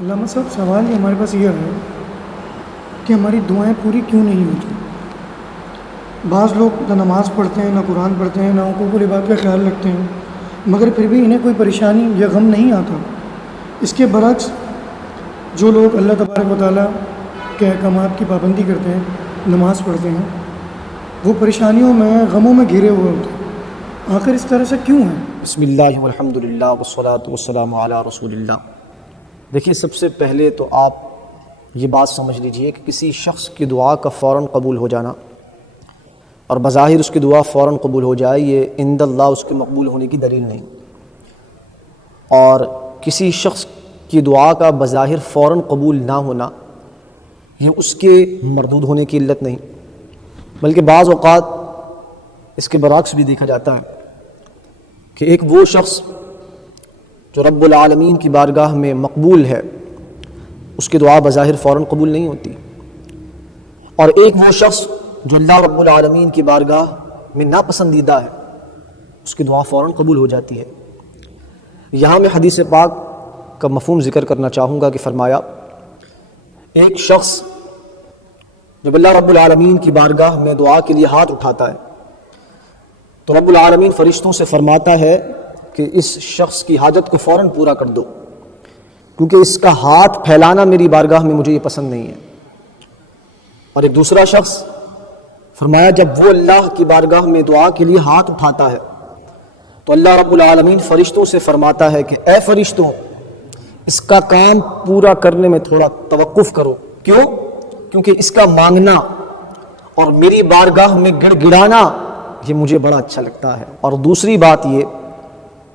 علامہ صاحب سوال یہ ہمارے پاس یہ ہے کہ ہماری دعائیں پوری کیوں نہیں ہوتی؟ بعض لوگ نہ نماز پڑھتے ہیں، نہ قرآن پڑھتے ہیں، نہ حقوق العباد کا خیال رکھتے ہیں، مگر پھر بھی انہیں کوئی پریشانی یا غم نہیں آتا۔ اس کے برعکس جو لوگ اللہ تبارک و تعالیٰ کے احکامات کی پابندی کرتے ہیں، نماز پڑھتے ہیں، وہ پریشانیوں میں، غموں میں گھرے ہوئے ہوتے ہیں۔ آخر اس طرح سے کیوں ہے؟ بسم اللہ والحمد للہ والصلاۃ والسلام علی رسول اللہ۔ دیکھیے، سب سے پہلے تو آپ یہ بات سمجھ لیجئے کہ کسی شخص کی دعا کا فوراً قبول ہو جانا اور بظاہر اس کی دعا فوراً قبول ہو جائے، یہ عند اللہ اس کے مقبول ہونے کی دلیل نہیں، اور کسی شخص کی دعا کا بظاہر فوراً قبول نہ ہونا یہ اس کے مردود ہونے کی علت نہیں، بلکہ بعض اوقات اس کے برعکس بھی دیکھا جاتا ہے کہ ایک وہ شخص جو رب العالمین کی بارگاہ میں مقبول ہے، اس کی دعا بظاہر فوراً قبول نہیں ہوتی، اور ایک وہ شخص جو اللہ رب العالمین کی بارگاہ میں ناپسندیدہ ہے، اس کی دعا فوراً قبول ہو جاتی ہے۔ یہاں میں حدیث پاک کا مفہوم ذکر کرنا چاہوں گا کہ فرمایا، ایک شخص جب اللہ رب العالمین کی بارگاہ میں دعا کے لیے ہاتھ اٹھاتا ہے تو رب العالمین فرشتوں سے فرماتا ہے کہ اس شخص کی حاجت کو فوراً پورا کر دو، کیونکہ اس کا ہاتھ پھیلانا میری بارگاہ میں مجھے یہ پسند نہیں ہے۔ اور ایک دوسرا شخص فرمایا، جب وہ اللہ کی بارگاہ میں دعا کے لیے ہاتھ اٹھاتا ہے تو اللہ رب العالمین فرشتوں سے فرماتا ہے کہ اے فرشتوں، اس کا کام پورا کرنے میں تھوڑا توقف کرو۔ کیوں؟ کیونکہ اس کا مانگنا اور میری بارگاہ میں گڑ گڑانا یہ مجھے بڑا اچھا لگتا ہے۔ اور دوسری بات یہ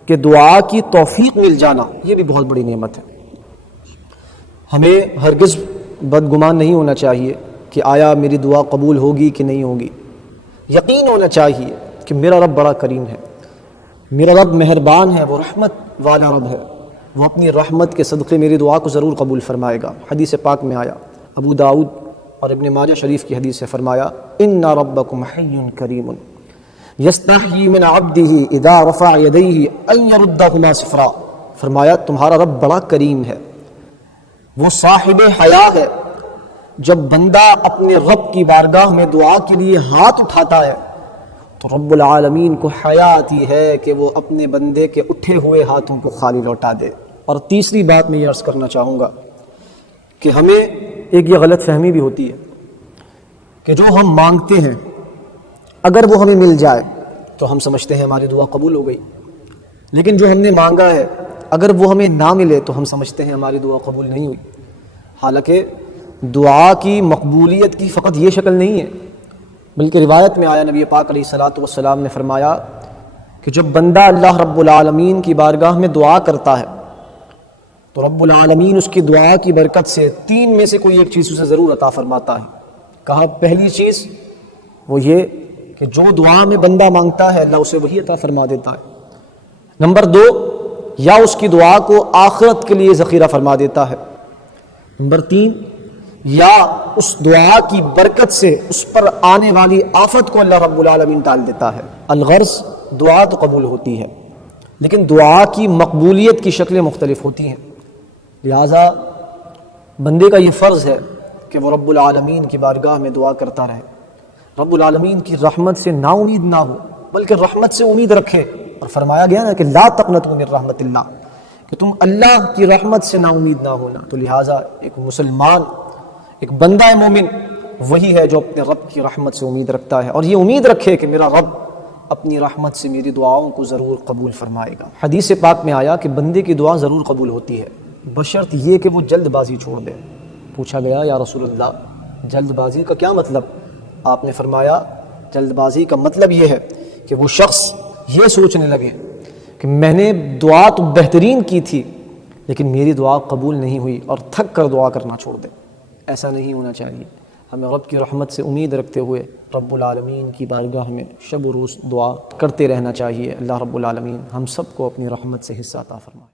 کہ دعا کی توفیق مل جانا یہ بھی بہت بڑی نعمت ہے۔ ہمیں ہرگز بدگمان نہیں ہونا چاہیے کہ آیا میری دعا قبول ہوگی کہ نہیں ہوگی۔ یقین ہونا چاہیے کہ میرا رب بڑا کریم ہے، میرا رب مہربان ہے، وہ رحمت والا رب ہے، وہ اپنی رحمت کے صدقے میری دعا کو ضرور قبول فرمائے گا۔ حدیث پاک میں آیا، ابو داؤد اور ابن ماجہ شریف کی حدیث سے فرمایا، ان ربکم حی کریم یستحیی من عبدہ اذا رفع یدیہ ان یردہما صفرا۔ فرمایا تمہارا رب بڑا کریم ہے، وہ صاحب حیا ہے، جب بندہ اپنے رب کی بارگاہ میں دعا کے لیے ہاتھ اٹھاتا ہے تو رب العالمین کو حیا آتی ہے کہ وہ اپنے بندے کے اٹھے ہوئے ہاتھوں کو خالی لوٹا دے۔ اور تیسری بات میں یہ عرض کرنا چاہوں گا کہ ہمیں ایک یہ غلط فہمی بھی ہوتی ہے کہ جو ہم مانگتے ہیں اگر وہ ہمیں مل جائے تو ہم سمجھتے ہیں ہماری دعا قبول ہو گئی، لیکن جو ہم نے مانگا ہے اگر وہ ہمیں نہ ملے تو ہم سمجھتے ہیں ہماری دعا قبول نہیں ہوئی۔ حالانکہ دعا کی مقبولیت کی فقط یہ شکل نہیں ہے، بلکہ روایت میں آیا، نبی پاک علیہ الصلوۃ والسلام نے فرمایا کہ جب بندہ اللہ رب العالمین کی بارگاہ میں دعا کرتا ہے تو رب العالمین اس کی دعا کی برکت سے 3 میں سے کوئی ایک چیز اسے ضرور عطا فرماتا ہے۔ کہا پہلی چیز وہ یہ کہ جو دعا میں بندہ مانگتا ہے اللہ اسے وہی عطا فرما دیتا ہے۔ نمبر 2، یا اس کی دعا کو آخرت کے لیے ذخیرہ فرما دیتا ہے۔ نمبر 3، یا اس دعا کی برکت سے اس پر آنے والی آفت کو اللہ رب العالمین ٹال دیتا ہے۔ الغرض دعا تو قبول ہوتی ہے، لیکن دعا کی مقبولیت کی شکلیں مختلف ہوتی ہیں، لہٰذا بندے کا یہ فرض ہے کہ وہ رب العالمین کی بارگاہ میں دعا کرتا رہے، رب العالمین کی رحمت سے نا امید نہ ہو بلکہ رحمت سے امید رکھے۔ اور فرمایا گیا نا کہ لا تقنطوا من رحمت اللہ، کہ تم اللہ کی رحمت سے نا امید نہ ہونا۔ تو لہٰذا ایک مسلمان، ایک بندہ مومن وہی ہے جو اپنے رب کی رحمت سے امید رکھتا ہے، اور یہ امید رکھے کہ میرا رب اپنی رحمت سے میری دعاؤں کو ضرور قبول فرمائے گا۔ حدیث پاک میں آیا کہ بندے کی دعا ضرور قبول ہوتی ہے، بشرط یہ کہ وہ جلد بازی چھوڑ دے۔ پوچھا گیا یا رسول اللہ جلد بازی کا کیا مطلب؟ آپ نے فرمایا جلد بازی کا مطلب یہ ہے کہ وہ شخص یہ سوچنے لگے کہ میں نے دعا تو بہترین کی تھی لیکن میری دعا قبول نہیں ہوئی، اور تھک کر دعا کرنا چھوڑ دے۔ ایسا نہیں ہونا چاہیے، ہمیں رب کی رحمت سے امید رکھتے ہوئے رب العالمین کی بارگاہ میں شب و روز دعا کرتے رہنا چاہیے۔ اللہ رب العالمین ہم سب کو اپنی رحمت سے حصہ عطا فرمائے۔